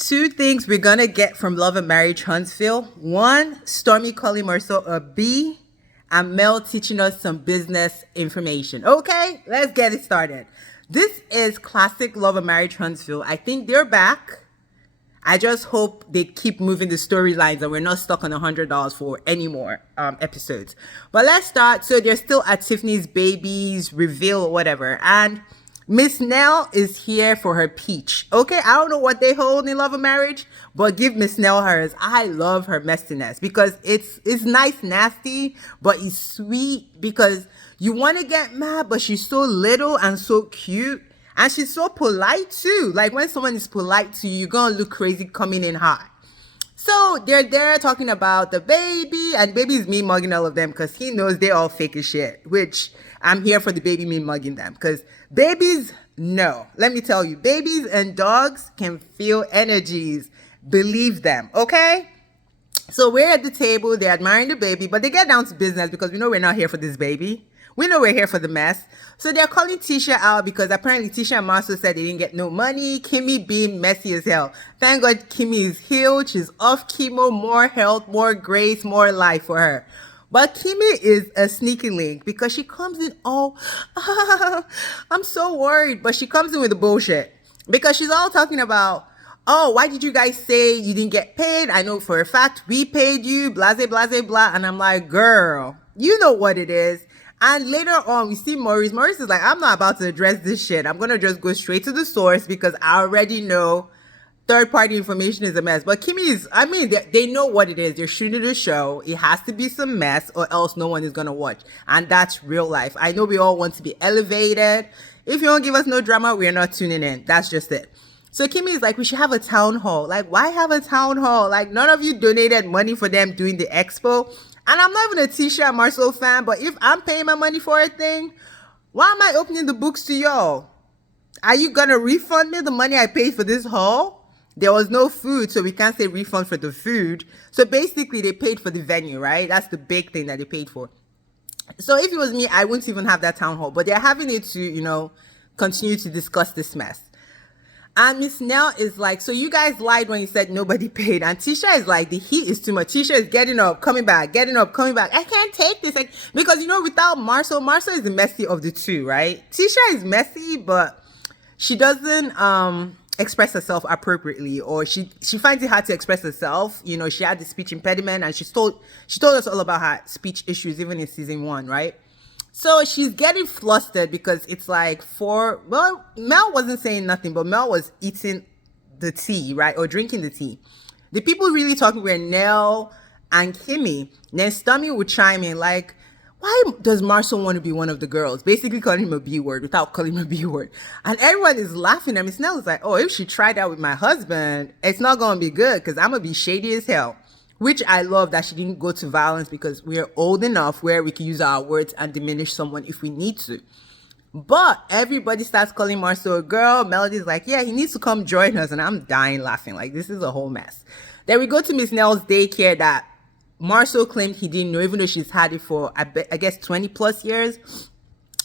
Two things we're gonna get from Love and Marriage Huntsville. One, Stormy calling Marsau a B, and Mel teaching us some business information. Okay, let's get it started. This is classic Love and Marriage Huntsville. I think they're back. I just hope they keep moving the storylines and we're not stuck on $100 for any more episodes. But let's start. So they're still at Tiffany's baby's reveal or whatever. And Miss Nell is here for her peach. Okay, I don't know what they hold in Love and Marriage, but give Miss Nell hers. I love her messiness because it's nice, nasty, but it's sweet because you want to get mad, but she's so little and so cute. And she's so polite too. Like when someone is polite to you, you're going to look crazy coming in hot. So they're there talking about the baby, and baby's me mugging all of them because he knows they all fake as shit, which I'm here for the baby me mugging them because babies, no. Let me tell you, babies and dogs can feel energies. Believe them, okay? So we're at the table, they're admiring the baby, but they get down to business because we know we're not here for this baby. We know we're here for the mess. So they're calling Tisha out because apparently Tisha and Marsau said they didn't get no money. Kimmy being messy as hell. Thank God Kimmy is healed. She's off chemo, more health, more grace, more life for her. But Kimmy is a sneaky link because she comes in all, I'm so worried. But she comes in with the bullshit because she's all talking about, oh, why did you guys say you didn't get paid? I know for a fact we paid you, blah, blah, blah, blah. And I'm like, girl, you know what it is. And later on, we see Maurice. Maurice is like, I'm not about to address this shit. I'm going to just go straight to the source because I already know third-party information is a mess. But Kimmy is, I mean, they know what it is. They're shooting the show. It has to be some mess or else no one is going to watch. And that's real life. I know we all want to be elevated. If you don't give us no drama, we're not tuning in. That's just it. So Kimmy is like, we should have a town hall. Like, why have a town hall? Like, none of you donated money for them doing the expo. And I'm not even a Tisha and Marsau fan, but if I'm paying my money for a thing, why am I opening the books to y'all? Are you gonna refund me the money I paid for this hall? There was no food, so we can't say refund for the food. So basically, they paid for the venue, right? That's the big thing that they paid for. So if it was me, I wouldn't even have that town hall. But they're having it to, continue to discuss this mess. And Miss Nell is like, so you guys lied when you said nobody paid. And Tisha is like, the heat is too much. Tisha is getting up, coming back, getting up, coming back. I can't take this. Because, without Marsau is the messy of the two, right? Tisha is messy, but she doesn't express herself appropriately, or she finds it hard to express herself. She had the speech impediment, and she told us all about her speech issues, even in season 1, right? So she's getting flustered because it's like Mel wasn't saying nothing, but Mel was eating the tea, right? Or drinking the tea. The people really talking were Nell and Kimmy. Then Stormy would chime in like, why does Marsau want to be one of the girls? Basically calling him a B word without calling him a B word. And everyone is laughing. And Miss Nell is like, oh, if she tried that with my husband, it's not going to be good because I'm going to be shady as hell. Which I love that she didn't go to violence because we're old enough where we can use our words and diminish someone if we need to. But everybody starts calling Marsau a girl. Melody's like, yeah, he needs to come join us. And I'm dying laughing. Like, this is a whole mess. Then we go to Miss Nell's daycare that Marsau claimed he didn't know, even though she's had it for, I guess, 20 plus years.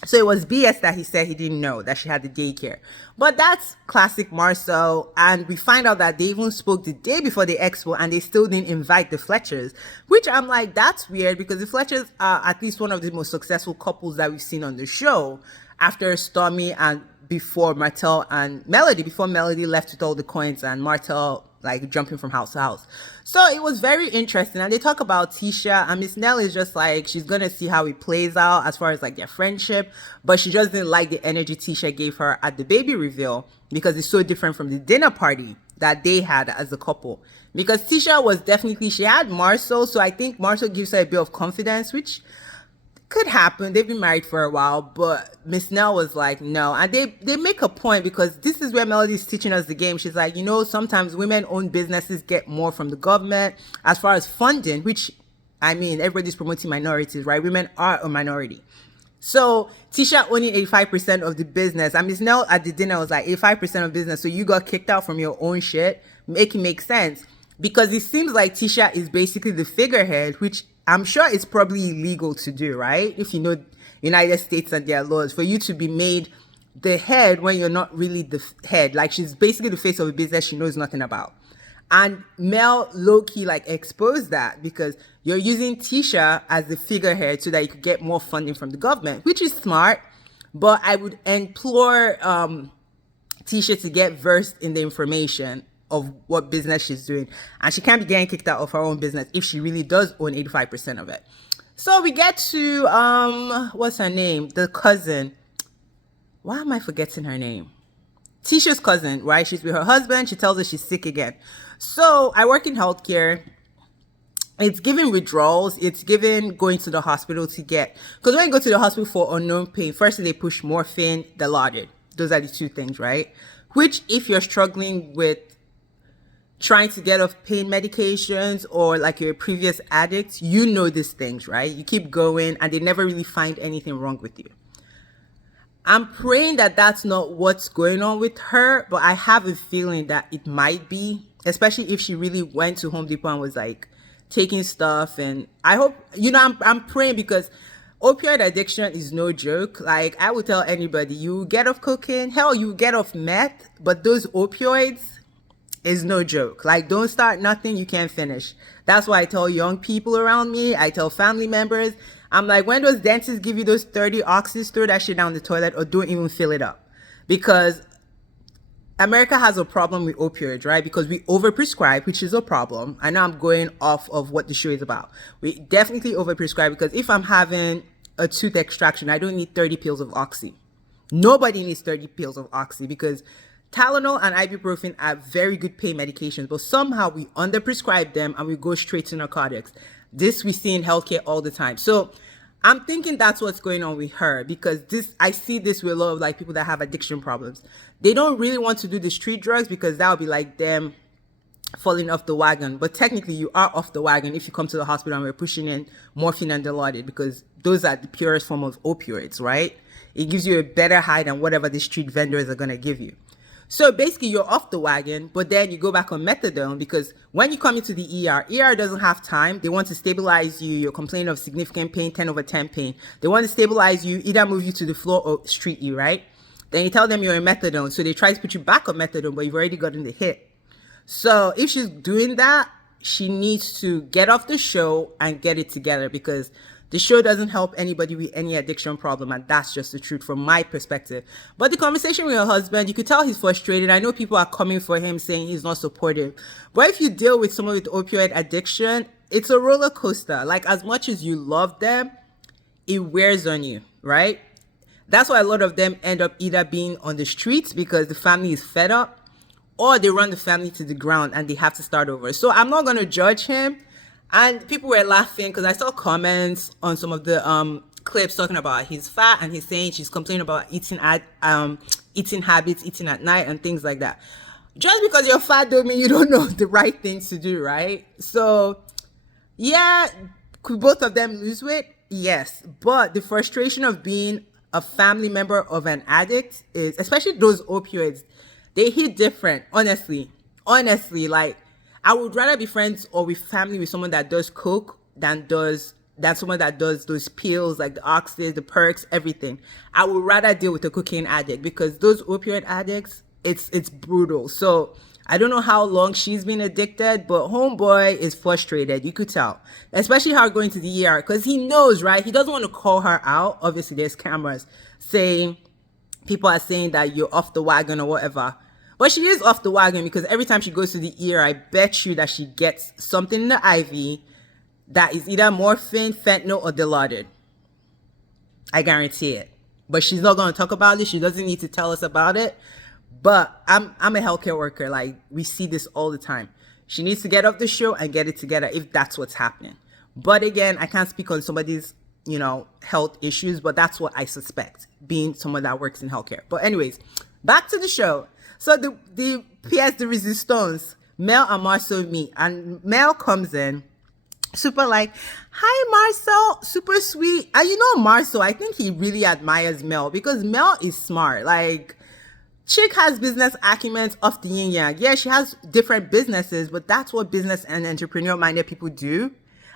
So it was BS that he said he didn't know that she had the daycare. But that's classic Marsau. And we find out that they even spoke the day before the expo and they still didn't invite the Fletchers, which I'm like, that's weird because the Fletchers are at least one of the most successful couples that we've seen on the show after Stormy and before Martell and Melody, before Melody left with all the coins and Martell like jumping from house to house. So it was very interesting. And they talk about Tisha, and Miss Nell is just like, she's going to see how it plays out as far as like their friendship. But she just didn't like the energy Tisha gave her at the baby reveal because it's so different from the dinner party that they had as a couple. Because Tisha was definitely, she had Marsau. So I think Marsau gives her a bit of confidence, which could happen. They've been married for a while, but Miss Nell was like, no. And they make a point because this is where Melody is teaching us the game. She's like, sometimes women-owned businesses get more from the government as far as funding, which, I mean, everybody's promoting minorities, right? Women are a minority. So Tisha owning 85% of the business. And Miss Nell at the dinner was like, 85% of business. So you got kicked out from your own shit. Make it make sense. Because it seems like Tisha is basically the figurehead, which I'm sure it's probably illegal to do, right? If you know United States and their laws, for you to be made the head when you're not really the head. Like she's basically the face of a business she knows nothing about. And Mel low-key like exposed that because you're using Tisha as the figurehead so that you could get more funding from the government, which is smart. But I would implore Tisha to get versed in the information of what business she's doing. And she can't be getting kicked out of her own business if she really does own 85% of it. So we get to, what's her name? The cousin. Why am I forgetting her name? Tisha's cousin, right? She's with her husband. She tells her she's sick again. So I work in healthcare. It's given withdrawals. It's given going to the hospital to get, because when you go to the hospital for unknown pain, first they push morphine, Dilaudid. Those are the two things, right? Which if you're struggling with trying to get off pain medications or like you're a previous addict, you know these things, right? You keep going and they never really find anything wrong with you. I'm praying that that's not what's going on with her, but I have a feeling that it might be, especially if she really went to Home Depot and was like taking stuff. And I hope, I'm praying because opioid addiction is no joke. Like I would tell anybody, you get off cocaine, hell, you get off meth, but those opioids is no joke. Like don't start nothing you can't finish. That's why I tell young people around me, I tell family members, I'm like, when those dentists give you those 30 oxys, throw that shit down the toilet or don't even fill it up. Because America has a problem with opioids, right? Because we overprescribe, which is a problem. I know I'm going off of what the show is about. We definitely overprescribe because if I'm having a tooth extraction, I don't need 30 pills of oxy. Nobody needs 30 pills of oxy because Tylenol and ibuprofen are very good pain medications, but somehow we underprescribe them and we go straight to narcotics. This we see in healthcare all the time. So I'm thinking that's what's going on with her because I see this with a lot of like people that have addiction problems. They don't really want to do the street drugs because that would be like them falling off the wagon. But technically you are off the wagon if you come to the hospital and we're pushing in morphine and Dilaudid because those are the purest form of opioids, right? It gives you a better high than whatever the street vendors are going to give you. So basically you're off the wagon, but then you go back on methadone because when you come into the ER doesn't have time. They want to stabilize you. You're complaining of significant pain, 10/10 pain. They want to stabilize you, either move you to the floor or street you, right? Then you tell them you're on methadone. So they try to put you back on methadone, but you've already gotten the hit. So if she's doing that, she needs to get off the show and get it together because the show doesn't help anybody with any addiction problem, and that's just the truth from my perspective. But the conversation with her husband, you could tell he's frustrated. I know people are coming for him saying he's not supportive. But if you deal with someone with opioid addiction, it's a roller coaster. Like as much as you love them, it wears on you, right? That's why a lot of them end up either being on the streets because the family is fed up, or they run the family to the ground and they have to start over. So I'm not going to judge him. And people were laughing because I saw comments on some of the clips talking about he's fat and he's saying she's complaining about eating habits, eating at night and things like that. Just because you're fat don't mean you don't know the right things to do, right? So yeah, could both of them lose weight? Yes. But the frustration of being a family member of an addict is, especially those opioids, they hit different, honestly, like I would rather be friends or with family with someone that does coke than someone that does those pills like the oxys, the perks, everything. I would rather deal with a cocaine addict because those opioid addicts, it's brutal. So I don't know how long she's been addicted, but homeboy is frustrated. You could tell, especially her going to the ER because he knows, right? He doesn't want to call her out. Obviously, there's cameras saying people are saying that you're off the wagon or whatever. But she is off the wagon because every time she goes to the ER, I bet you that she gets something in the IV that is either morphine, fentanyl, or Dilaudid. I guarantee it. But she's not going to talk about it. She doesn't need to tell us about it. But I'm a healthcare worker. Like, we see this all the time. She needs to get off the show and get it together if that's what's happening. But again, I can't speak on somebody's, health issues, but that's what I suspect, being someone that works in healthcare. But anyways, back to the show. So the pièce de résistance, Mel and Marsau meet, and Mel comes in super like, hi Marsau, super sweet. And Marsau, I think he really admires Mel because Mel is smart. Like, chick has business acumen off the yin yang. Yeah, she has different businesses, but that's what business and entrepreneur minded people do.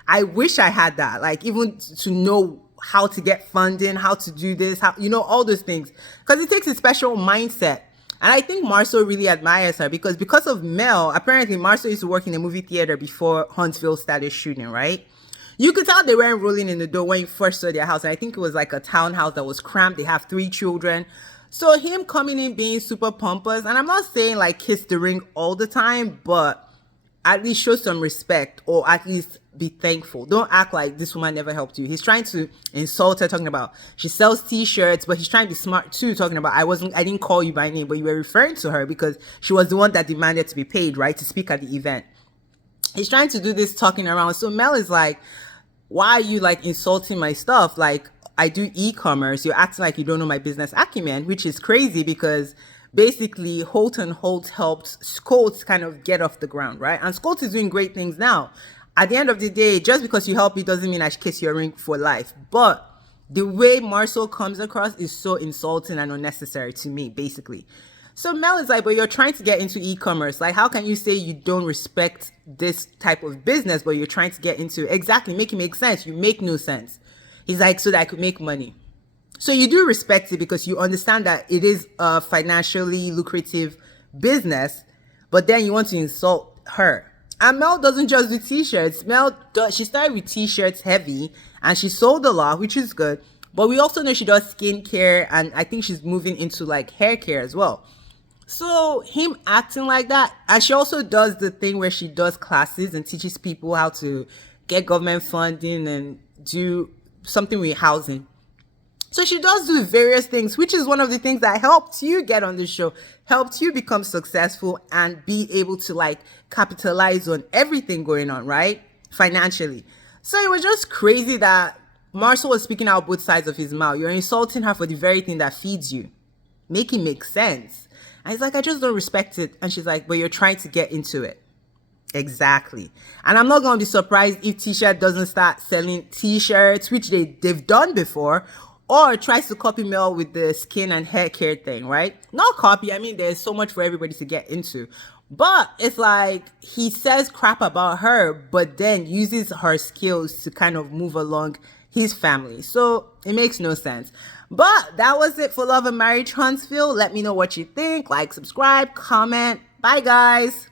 I wish I had that. Like, even to know how to get funding, how to do this, how, all those things. Because it takes a special mindset. And I think Marsau really admires her because of Mel, apparently Marsau used to work in a movie theater before Huntsville started shooting, right? You could tell they weren't rolling in the door when you first saw their house. And I think it was like a townhouse that was cramped. They have 3 children. So him coming in being super pompous, and I'm not saying like kiss the ring all the time, but at least show some respect, or at least be thankful. Don't act like this woman never helped you. He's trying to insult her, talking about she sells t-shirts, but he's trying to be smart too, talking about I didn't call you by name, but you were referring to her because she was the one that demanded to be paid, right, to speak at the event. He's trying to do this talking around. So Mel is like, why are you like insulting my stuff? Like, I do e-commerce. You're acting like you don't know my business acumen, which is crazy because basically Holt and Holt helped Scott kind of get off the ground, right? And Scott is doing great things now. At the end of the day, just because you help me doesn't mean I should kiss your ring for life. But the way Marsau comes across is so insulting and unnecessary to me, basically. So Mel is like, but you're trying to get into e-commerce. Like, how can you say you don't respect this type of business, but you're trying to get into it? Exactly, make it make sense. You make no sense. He's like, so that I could make money. So you do respect it because you understand that it is a financially lucrative business, but then you want to insult her. And Mel doesn't just do t-shirts. She started with t-shirts heavy and she sold a lot, which is good. But we also know she does skincare, and I think she's moving into like hair care as well. So him acting like that, and she also does the thing where she does classes and teaches people how to get government funding and do something with housing. So she does do various things, which is one of the things that helped you get on the show, helped you become successful and be able to like capitalize on everything going on, right? Financially. So it was just crazy that Marsau was speaking out both sides of his mouth. You're insulting her for the very thing that feeds you. Make it make sense. And he's like, I just don't respect it. And she's like, but you're trying to get into it. Exactly. And I'm not going to be surprised if T-shirt doesn't start selling T-shirts, which they've done before, or tries to copy Mel with the skin and hair care thing, right? Not copy. I mean, there's so much for everybody to get into. But it's like he says crap about her, but then uses her skills to kind of move along his family. So it makes no sense. But that was it for Love and Marriage Huntsville. Let me know what you think. Like, subscribe, comment. Bye, guys.